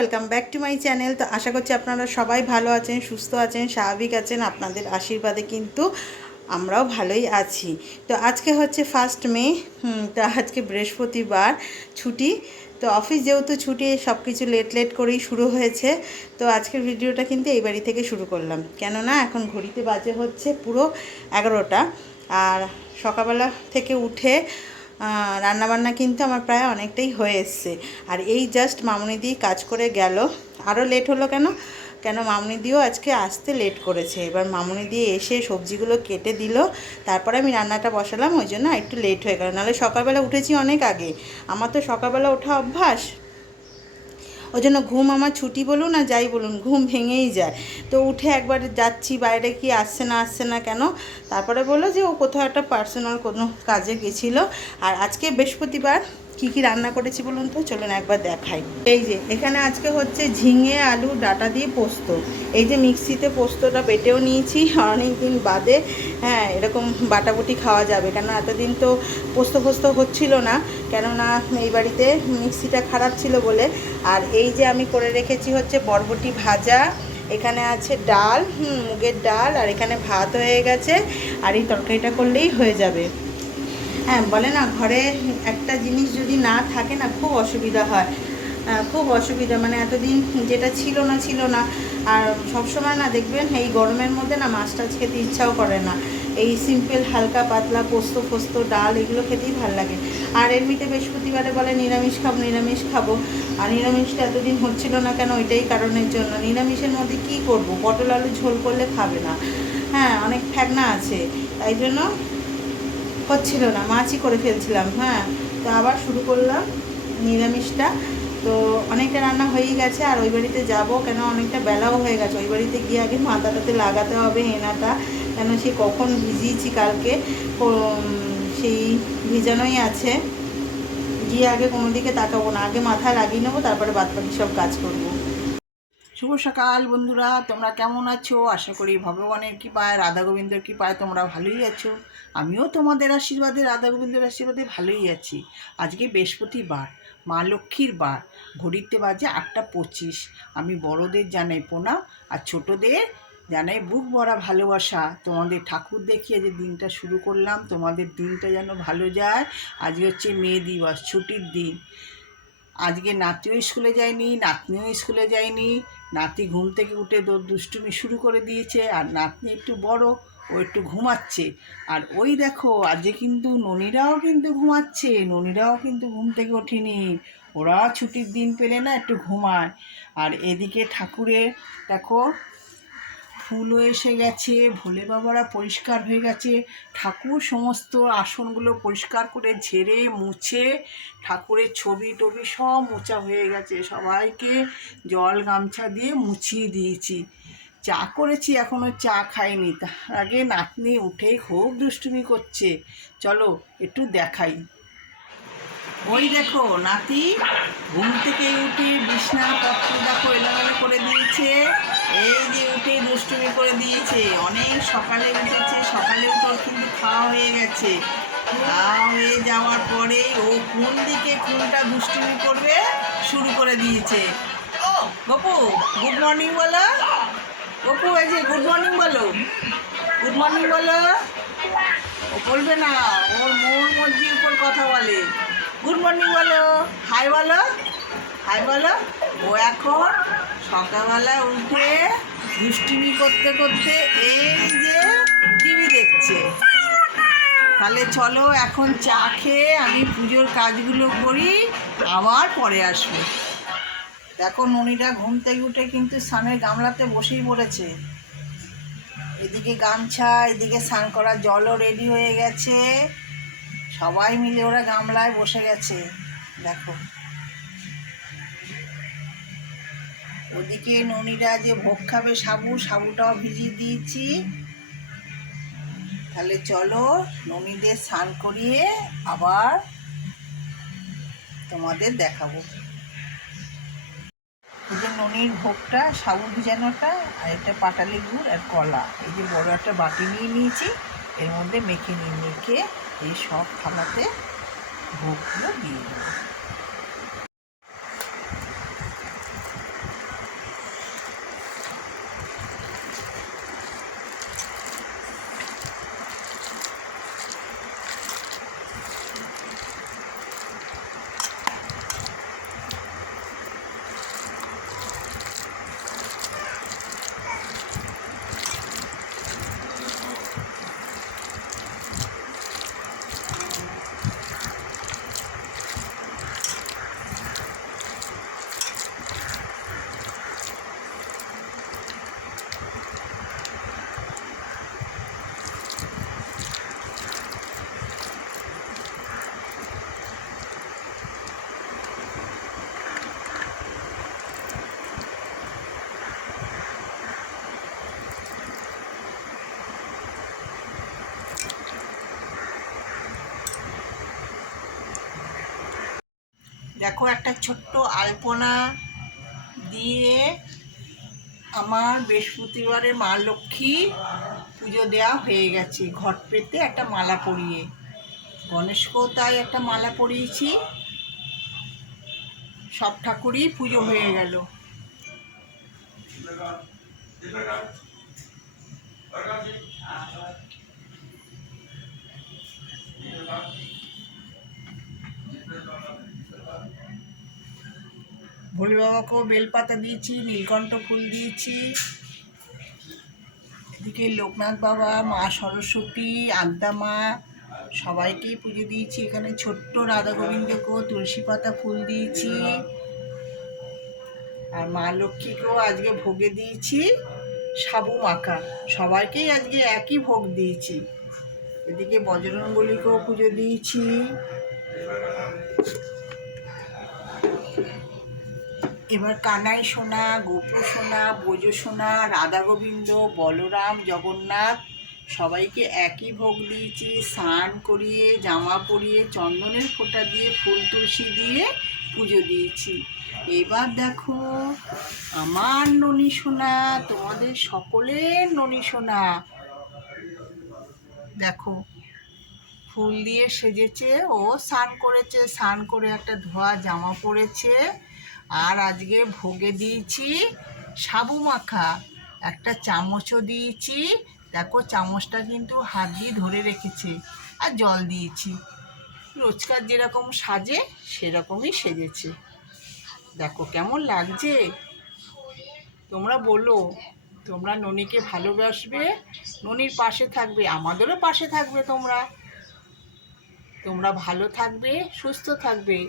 Welcome back to my channel তো আশা করছি আপনারা সবাই ভালো আছেন, সুস্থ আছেন, স্বাভাবিক আছেন, আপনাদের আশীর্বাদে কিন্তু আমরাও ভালোই আছি। তো আজকে হচ্ছে ফার্স্ট মে তো আজকে বৃহস্পতিবার ছুটি। তো অফিস যেহেতু ছুটি সব কিছু লেট লেট করেই শুরু হয়েছে। তো আজকের ভিডিওটা কিন্তু এই বাড়ি থেকে শুরু করলাম। কেননা এখন ঘড়িতে বাজে হচ্ছে পুরো এগারোটা। আর সকালবেলা থেকে উঠে রান্নাবান্না কিন্তু আমার প্রায় অনেকটাই হয়ে এসছে। আর এই জাস্ট মামুনি দিয়ে কাজ করে গেল। আরও লেট হলো কেন? কেন মামুনি দিও আজকে আসতে লেট করেছে। এবার মামুনি দিয়ে এসে সবজিগুলো কেটে দিল। তারপরে আমি রান্নাটা বসালাম, ওই জন্য একটু লেট হয়ে গেল। নাহলে সকালবেলা উঠেছি অনেক আগে। আমার তো সকালবেলা ওঠা অভ্যাস। ওই জন্য ঘুম আমার ছুটি বলুন আর যাই বলুন, ঘুম ভেঙেই যায়। তো উঠে একবার যাচ্ছি, বাইরে কি আসছে না আসছে না কেন? তারপরে বলল যে ও কোথাও একটা পার্সোনাল কোনো কাজে গেছিল। আর আজকে বৃহস্পতিবার কি কি রান্না করেছি বলুন তো? চলুন একবার দেখাই। এই যে, এখানে আজকে হচ্ছে ঝিঙে, আলু, ডাটা দিয়ে পোস্ত। এই যে মিক্সিতে পোস্তটা বেটেও নিয়েছি অনেক দিন বাদে হ্যাঁ এরকম বাটাবুটি খাওয়া যাবে। কেন এতদিন তো পোস্ত পোস্ত হচ্ছিল না, কেননা এই বাড়িতে মিক্সিটা খারাপ ছিল বলে। আর এই যে আমি করে রেখেছি হচ্ছে বরবটি ভাজা, এখানে আছে ডাল মুগের ডাল, আর এখানে ভাত হয়ে গেছে, আর এই তরকারিটা করলেই হয়ে যাবে। হ্যাঁ বলে না ঘরে একটা জিনিস যদি না থাকে না খুব অসুবিধা হয়। আহ, খুব অসুবিধা মানে এতদিন যেটা ছিল না ছিল না। আর সবসময় না দেখবেন এই গরমের মধ্যে না মাছ টাছ খেতে ইচ্ছাও করে না। এই সিম্পল হালকা পাতলা পোস্ত ফোস্ত ডাল এগুলো খেতেই ভালো লাগে। আর এমনিতে বৃহস্পতিবারে বলে নিরামিষ খাব নিরামিষ খাব। আর নিরামিষটা এতদিন হচ্ছিল না কেন ওইটাই কারণের জন্য। নিরামিষের মধ্যে কি করব? পটল আলু ঝোল করলে খাবে না। হ্যাঁ অনেক ফ্যাগনা আছে। তাই জন্য হচ্ছিল না, মাছই করে ফেলছিলাম হ্যাঁ। তো আবার শুরু করলাম নিরামিষটা। তো অনেকটা রান্না হয়েই গেছে, আর ওই বাড়িতে যাব কেন? অনেকটা বেলাও হয়ে গেছে। ওই বাড়িতে গিয়ে আগে মাথাটাতে লাগাতে হবে হেনাটা, কেন সে কখন ভিজিয়েছি কালকে? সেই ভিজানোই আছে। গিয়ে আগে কোনো দিকে তাকাবো না, আগে মাথায় লাগিয়ে নেব, তারপরে বাদ বাকি সব কাজ করব। শুভ সকাল বন্ধুরা, তোমরা কেমন আছো? আশা করি ভগবানের কৃপায়, রাধা গোবিন্দের কৃপায় তোমরা ভালোই আছো। আমিও তোমাদের আশীর্বাদে, রাধা গোবিন্দের আশীর্বাদে ভালোই আছি। আজকে বৃহস্পতিবার, মা লক্ষ্মীর বার। ঘড়িতে বাজে আটটা পঁচিশ। আমি বড়দের জানাই প্রণাম, আর ছোটদের জানাই বুক ভরা ভালোবাসা। তোমাদের ঠাকুর দেখিয়ে যে দিনটা শুরু করলাম, তোমাদের দিনটা যেন ভালো যায়। আজকে হচ্ছে মে দিবস, ছুটির দিন। আজকে নাতিও স্কুলে যায়নি, নাতনিও স্কুলে যায়নি। নাতি ঘুম থেকে উঠে দোর দুষ্টুমি শুরু করে দিয়েছে, আর নাতনি একটু বড়, ও একটু ঘুমাচ্ছে। আর ওই দেখো, আজকে কিন্তু ননিরাও কিন্তু ঘুমাচ্ছে, ননিরাও কিন্তু ঘুম থেকে ওঠেনি। ওরা ছুটির দিন পেলে না একটু ঘুমায়। আর এদিকে ঠাকুরের, দেখো ফুলও এসে গেছে, ভোলে বাবারা পরিষ্কার হয়ে গেছে। ঠাকুর সমস্ত আসনগুলো পরিষ্কার করে ঝেড়ে, মুছে, ঠাকুরের ছবি টবি সব মোছা হয়ে গেছে। সবাইকে জল গামছা দিয়ে মুছিয়ে দিয়েছি। চা করেছি এখনও চা খাইনি। তার আগে নাতনি উঠেই খুব দুষ্টুমি করছে। চলো একটু দেখাই। ওই দেখো, নাতি ঘুম থেকে উঠে বিছনা পত্র দেখো এলোমেলো করে দিয়েছে। এই যে উঠে দুষ্টুমি করে দিয়েছে। অনেক সকালে উঠেছে, সকালে উঠে কিন্তু খাওয়া হয়ে গেছে। খাওয়া হয়ে যাওয়ার পরে ও কোন দিকে কোনটা দুষ্টুমি করবে শুরু করে দিয়েছে। গপু গুড মর্নিং বলো। গপু, এই যে গুড মর্নিং বলো। গুড মর্নিং বলো। ও বলবে না, ওর মন মর্জির উপর কথা বলে। গুড মর্নিং বলো। হাই বলো। হাই বলো। ও এখন সকালবেলা উঠে দুষ্টুমি করতে করতে এই যে টিভি দেখছে। তাহলে চলো এখন চা খেয়ে আমি পুজোর কাজগুলো করি, আবার পরে আসব। দেখো ননিরা ঘুম থেকে উঠে কিন্তু স্নানের গামলাতে বসেই পড়েছে। এদিকে গামছা, এদিকে স্নান করা জলও রেডি হয়ে গেছে। সবাই মিলে ওরা গামলায় বসে গেছে, দেখো। ওদিকে ননিরা যে ভোগ খাবে সাবু, সাবুটাও ভিজিয়ে দিয়েছি। তাহলে চলো ননিদের স্নান করিয়ে আবার তোমাদের দেখাবো। এই যে ননির ভোগটা, সাবু ভিজানোটা, আর এটা পাটালি গুড় আর কলা। এই যে বড় একটা বাটি নিয়ে নিয়েছি, এর মধ্যে মেখে নিয়ে মেখে এই সব থালাতে ভোগগুলো দিয়ে দেবো। দেখো একটা ছোট্ট আলপনা দিয়ে আমার বৃহস্পতিবারে মা লক্ষ্মী পুজো দেওয়া হয়ে গেছে। ঘট পেতে একটা মালা পরিয়ে। গণেশকেও তাই একটা মালা পরিয়েছি। সব ঠাকুরই পুজো হয়ে গেল। ভোলে বাবাকেও বেলপাতা দিয়েছি, নীলকণ্ঠ ফুল দিয়েছি। এদিকে লোকনাথ বাবা, মা সরস্বতী আদ্যা মা, সবাইকেই পুজো দিয়েছি। এখানে ছোট্ট রাধা গোবিন্দকেও তুলসী পাতা ফুল দিয়েছি। আর মা লক্ষ্মীকেও আজকে ভোগে দিয়েছি, সাবু মাখা। সবাইকেই আজকে একই ভোগ দিয়েছি। এদিকে বজরঙ্গলিকেও পুজো দিয়েছি। এবার কানাই সোনা, গোপু সোনা বোজ সোনা, রাধা গোবিন্দ, বলরাম, জগন্নাথ, সবাইকে একই ভোগ দিয়েছি। স্নান করিয়ে, জামা পরিয়ে, চন্দনের ফোঁটা দিয়ে, ফুল তুলসী দিয়ে পুজো দিয়েছি। এবার দেখো, আমার ননী সোনা, তোমাদের সকলের ননী সোনা। দেখো, ফুল দিয়ে সেজেছে ও স্নান করেছে, স্নান করে একটা ধোয়া, জামা পরেছে। আর আজকে ভোগে দিয়েছি সাবু মাখা। একটা চামচও দিয়েছি। দেখো, চামচটা কিন্তু হাত দিয়ে ধরে রেখেছে আর জল দিয়েছি। রোজকার যেরকম সাজে, সেরকমই সেজেছে। দেখো, কেমন লাগছে? তোমরা বলো, তোমরা ননিকে ভালোবাসবে, ননির পাশে থাকবে, আমাদেরও পাশে থাকবে তোমরা। তোমরা ভালো থাকবে, সুস্থ থাকবে।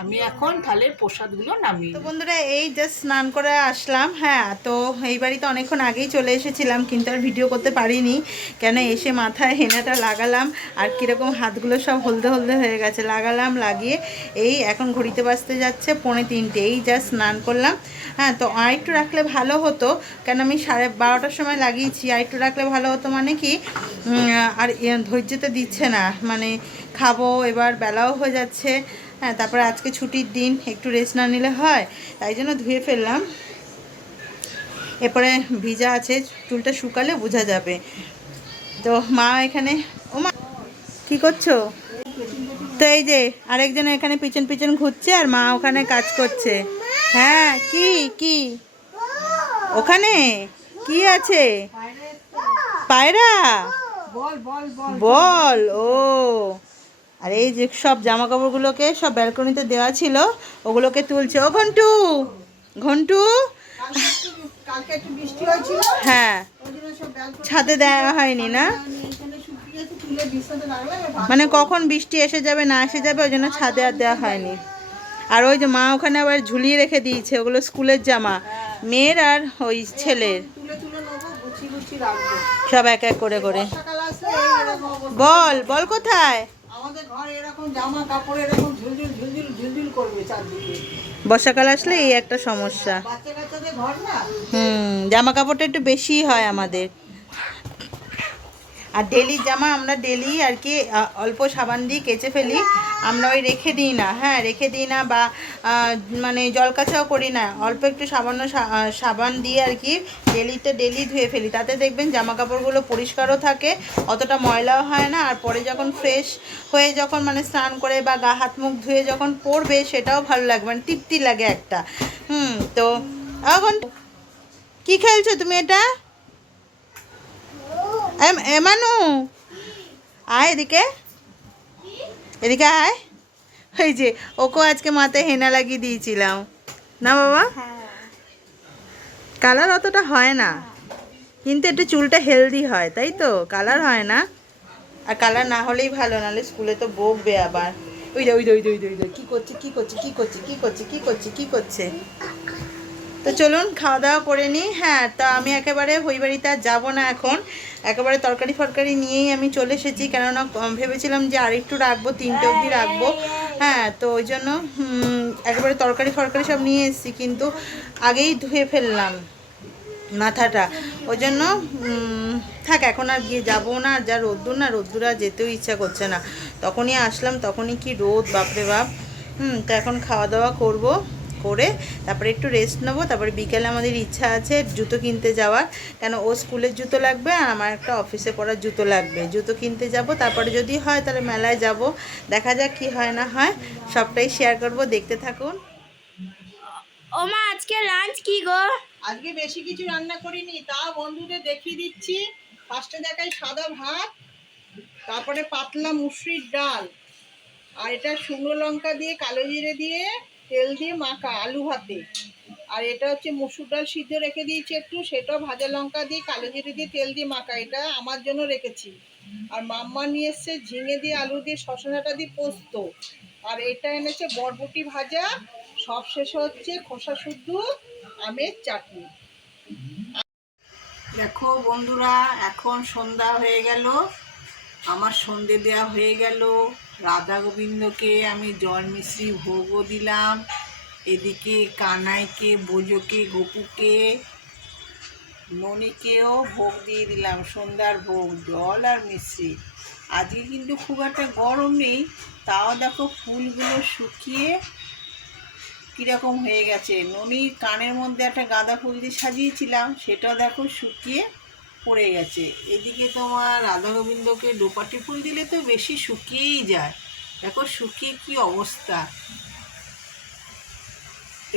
আমি এখন তাহলে প্রসাদগুলো নামিয়ে তো বন্ধুরা এই জাস্ট স্নান করে আসলাম হ্যাঁ তো এই বাড়িতে অনেকক্ষণ আগেই চলে এসেছিলাম কিন্তু আর ভিডিও করতে পারিনি। কেন এসে মাথায় হেনাটা লাগালাম আর কীরকম হাতগুলো সব হলদে হলদে হয়ে গেছে লাগালাম লাগিয়ে এই এখন ঘড়িতে বাজতে যাচ্ছে পৌনে তিনটে এই জাস্ট স্নান করলাম। হ্যাঁ তো আরেকটু রাখলে ভালো হতো কেন আমি সাড়ে বারোটার সময় লাগিয়েছি আরেকটু রাখলে ভালো হতো মানে কি আর ইয়ে ধৈর্যতে দিচ্ছে না মানে খাব এবার বেলাও হয়ে যাচ্ছে হ্যাঁ তারপরে আজকে ছুটির দিন একটু রেস্ট না নিলে হয় তাই জন্য ধুয়ে ফেললাম। এরপরে ভিজা আছে চুলটা শুকালে বোঝা যাবে। তো মা এখানে ও মা কী করছ? তো এই যে আরেকজন এখানে পিছন পিছন ঘুরছে আর মা ওখানে কাজ করছে। হ্যাঁ কি কি? ওখানে? কি আছে? পায়রা? বল বল বল। বল ও। আর এই যে সব জামা কাপড়গুলোকে সব ব্যালকনিতে দেওয়া ছিল ওগুলোকে তুলছে। ও ঘন্টু ঘন্টু। হ্যাঁ ছাদে দেওয়া হয়নি না? মানে কখন বৃষ্টি এসে যাবে না এসে যাবে ওই জন্য ছাদে আর দেওয়া হয়নি। আর ওই যে মা ওখানে আবার ঝুলিয়ে রেখে দিয়েছে ওগুলো স্কুলের জামা। মেয়ের আর ওই ছেলের। সব এক এক করে করে। বল বল কোথায়? ঘর এরকম জামা কাপড় এরকম ঝুলঝুল ঝুলঝুল ঝুলঝুল করবে চারদিকে। বর্ষাকাল আসলে এই একটা সমস্যা। বাচ্চা কাচ্চাদের ঘর না? হুম জামা কাপড়টা একটু বেশি হয় আমাদের। আর ডেলি জামা আমরা ডেলি আর কি অল্প সাবান দিয়ে কেচে ফেলি। আমরা ওই রেখে দিই না হ্যাঁ রেখে দিই না বা মানে জল কাচাও করি না। অল্প একটু সাবান্য সা- আহ, সাবান দিয়ে আর কি ডেলিতে ডেলি ধুয়ে ফেলি। তাতে দেখবেন জামা কাপড়গুলো পরিষ্কারও থাকে অতটা ময়লাও হয় না। আর পরে যখন ফ্রেশ হয়ে যখন মানে স্নান করে বা গা হাত মুখ ধুয়ে যখন পরবে সেটাও ভালো লাগবে মানে তৃপ্তি লাগে একটা। হুম তো এখন কি খেলছো তুমি এটা? এমানু। আয় এদিকে। এদিকে আয়। ওই যে ওকেও আজকে মাথায় হেনা লাগিয়ে দিয়েছিলাম। না বাবা? কালার অতটা হয় না। কিন্তু একটু চুলটা হেলদি হয়, তাই তো? কালার হয় না। আর কালার না হলেই ভালো, নাহলে স্কুলে তো বকবে আবার। ওই দে ওই দে ওই দে ওই দে কী করছে কী করছে কী করছে কী করছে কী করছে কী করছে? তো চলুন খাওয়া দাওয়া করে নিই। হ্যাঁ তা আমি একেবারে ওই বাড়িতে আর যাব না এখন। একেবারে তরকারি ফরকারি নিয়েই আমি চলে এসেছি, কেননা ভেবেছিলাম যে আরেকটু রাখব, তিনটে অবধি রাখব। হ্যাঁ তো ওই জন্য একেবারে তরকারি ফরকারি সব নিয়ে এসেছি, কিন্তু আগেই ধুয়ে ফেললাম মাথাটা। ওই জন্য থাক, এখন আর গিয়ে যাব না আর যা রোদ্দুর না, রোদ্দুর আর যেতেও ইচ্ছা করছে না। তখনই আসলাম, তখনই কি রোদ, বাপরে বাপ। হুম, তো এখন খাওয়া দাওয়া করব। করে তারপরে একটু রেস্ট নেব তারপরে বিকেলে আমাদের ইচ্ছা আছে জুতো কিনতে যাওয়ার। কেন ও স্কুলের জুতো লাগবে আর আমার একটা অফিসে পড়ার জুতো লাগবে। জুতো কিনতে যাব তারপরে যদি হয় তাহলে মেলায় যাব। দেখা যাক কি হয় না হয় সবটাই শেয়ার করব দেখতে থাকুন। ও মা আজকে লাঞ্চ কি গো? আজকে বেশি কিছু রান্না করিনি তা বন্ধুদের দেখিয়ে দিচ্ছি। ফার্স্টে দেখাই সাদা ভাত তারপরে পাতলা মুসরির ডাল। আর এটা শুকনো লঙ্কা দিয়ে কালো জিরে দিয়ে তেল দিয়ে মাখা, আলু ভাতে। আর এটা হচ্ছে মুসুর ডাল সিদ্ধ রেখে দিয়েছি একটু, সেটাও ভাজা লঙ্কা দিয়ে, কালো জিরে দিয়ে তেল দিয়ে মাখা। এটা আমার জন্য রেখেছি। আর মাম্মা নিয়ে এসছে ঝিঙে দিয়ে, আলু দিয়ে শশাটা দিয়ে পোস্ত। আর এটা এনেছে বরবটি ভাজা, সব শেষে হচ্ছে খোসা শুদ্ধ আমের চাটনি। দেখো বন্ধুরা, এখন সন্ধ্যা হয়ে গেল। আমার সন্ধে দেওয়া হয়ে গেল। রাধা গোবিন্দকে আমি জল মিশ্রি ভোগও দিলাম। এদিকে কানাইকে, বোজকে, গপুকে ননিকেও ভোগ দিয়ে দিলাম, সন্ধ্যার ভোগ, জল আর মিশ্রি। আজকে কিন্তু খুব একটা গরম নেই, তাও দেখো ফুলগুলো শুকিয়ে কীরকম হয়ে গেছে। ননির কানের মধ্যে একটা গাঁদা ফুল দিয়ে সাজিয়েছিলাম, সেটাও দেখো শুকিয়ে পড়ে গেছে। এদিকে তোমার রাধা গোবিন্দকে ডোপাটি ফুল দিলে তো বেশি শুকিয়েই যায়। দেখো শুকিয়ে কি অবস্থা।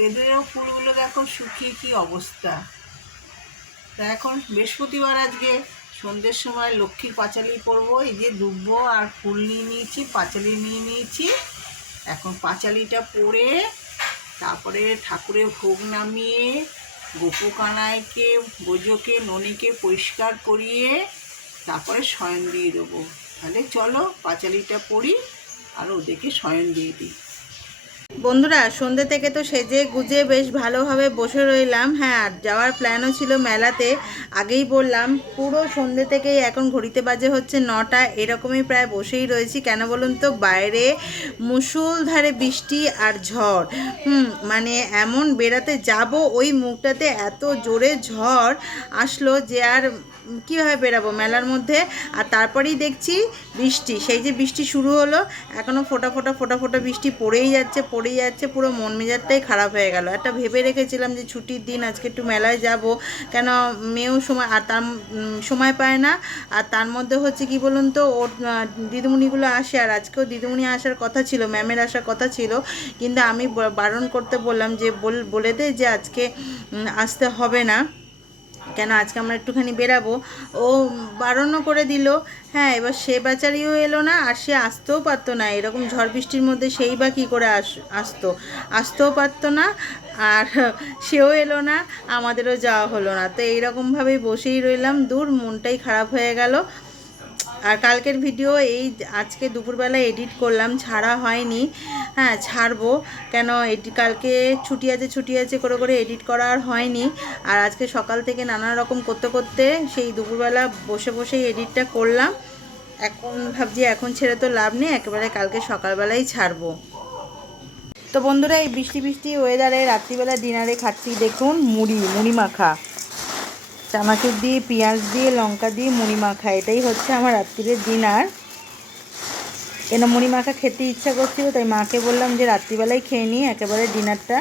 এদেরও ফুলগুলো দেখো শুকিয়ে কি অবস্থা। তা এখন বৃহস্পতিবার আজকে, সন্ধ্যের সময় লক্ষ্মীর পাঁচালি পরবো। এই যে দুব্বো আর ফুল নিয়ে নিয়েছি, পাঁচালি নিয়ে নিয়েছি। এখন পাঁচালিটা পরে তারপরে ঠাকুরের ভোগ নামিয়ে গোপু কানাইকে বোজোকে ননিকে পরিষ্কার করিয়ে তারপরে শয়ন দিয়ে দেবো। তাহলে চলো পাঁচালিটা পড়ি আর ওদেরকে শয়ন দিয়ে দিই। বন্ধুরা, সন্ধ্যে থেকে তো সেজে গুজে বেশ ভালোভাবে বসে রইলাম। হ্যাঁ আর যাওয়ার প্ল্যানও ছিল মেলাতে। আগেই বললাম, পুরো সন্ধ্যে থেকেই এখন ঘড়িতে বাজে হচ্ছে নটা। এরকমই প্রায় বসেই রয়েছি। কেন বলুন তো, বাইরে মুষলধারে বৃষ্টি আর ঝড়। হুম মানে এমন বেড়াতে যাব, ওই মুখটাতে এত জোরে ঝড় আসলো যে আর কীভাবে বেরাবো? মেলার মধ্যে। আর তারপরেই দেখছি বৃষ্টি। সেই যে বৃষ্টি শুরু হলো এখনও ফোটা ফোটা ফোটা ফোটা বৃষ্টি পড়েই যাচ্ছে পড়েই যাচ্ছে, পুরো মন মেজাজটাই খারাপ হয়ে গেল। একটা ভেবে রেখেছিলাম যে ছুটির দিন, আজকে একটু মেলায় যাব। কেন মেয়েও সময়, আর তার সময় পায় না। আর তার মধ্যে হচ্ছে কি বলুন তো, ওর দিদিমণিগুলো আসে, আর আজকেও দিদিমণি আসার কথা ছিল, ম্যামের আসার কথা ছিল। কিন্তু আমি বারণ করতে বললাম যে, বল- বলে দে যে আজকে আসতে হবে না। কেন আজকে আমরা একটুখানি বেরাবো? ও বারণও করে দিল। হ্যাঁ এবার সে বেচারিও এলো না, আর সে আসতেও পারতো না। এরকম ঝড় বৃষ্টির মধ্যে সেই বা কী করে আস আসতো? আসতেও পারতো না, আর সেও এলো না, আমাদেরও যাওয়া হলো না। তো এইরকমভাবেই বসেই রইলাম। দূর, মনটাই খারাপ হয়ে গেল। আর কালকের ভিডিও এই আজকে দুপুরবেলা এডিট করলাম, ছাড়া হয়নি। হ্যাঁ ছাড়বো। কেন এডি কালকে ছুটি আছে ছুটি আছে, করে করে এডিট করা আর হয়নি। আর আজকে সকাল থেকে নানা রকম করতে করতে সেই দুপুরবেলা বসে বসেই এডিটটা করলাম। এখন ভাবছি, এখন ছেড়ে তো লাভ নেই, একেবারে কালকে সকালবেলাই ছাড়বো। তো বন্ধুরা, এই বৃষ্টি বৃষ্টি ওয়েদারে রাত্রিবেলা ডিনারে খাচ্ছি, দেখুন, মুড়ি মুড়ি মাখা। চানাচুর দিয়ে, পেঁয়াজ দিয়ে, লঙ্কা দিয়ে, মুড়ি মাখা। এটাই হচ্ছে আমার রাত্রিরের ডিনার। কেন মুড়ি মাখা খেতে ইচ্ছা করছিল, তাই মাকে বললাম যে রাত্রিবেলায় খেয়ে নিই, একেবারে ডিনারটা।